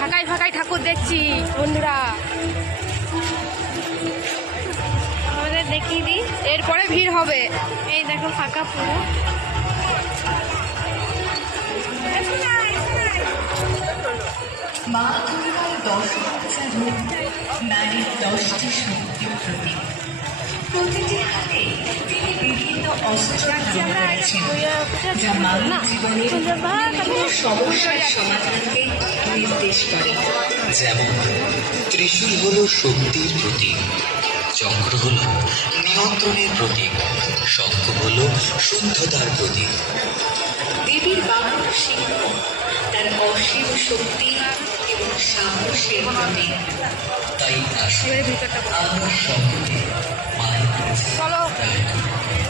ফাঁকাই ফাঁকাই ঠাকুর দেখছি বন্ধুরা, আমাদের দেখিয়ে দিই, এরপরে ভিড় হবে। এই দেখো ফাঁকা পুরো। মা দুর্গার 10,000 রূপ, নারীর 10টি শক্তির প্রতীক। প্রতিটি হাতে তিনি বিভিন্ন অস্ত্র ধারণ করেছেন, যা মানব জীবনের বিভিন্ন সমস্যার সমাধানকে নির্দেশ করে। যেমন ত্রিশূল হল শক্তির প্রতীক, চক্র হল নিয়ন্ত্রণের প্রতীক, শঙ্খ হল শুদ্ধতার প্রতীক। দেবীর বাহন সিংহ তার অসীম শক্তি এবং সাহসের প্রতীক। তাই আসলে আমরা সকলে মায়ের কাছে চলো। প্রার্থনা করি।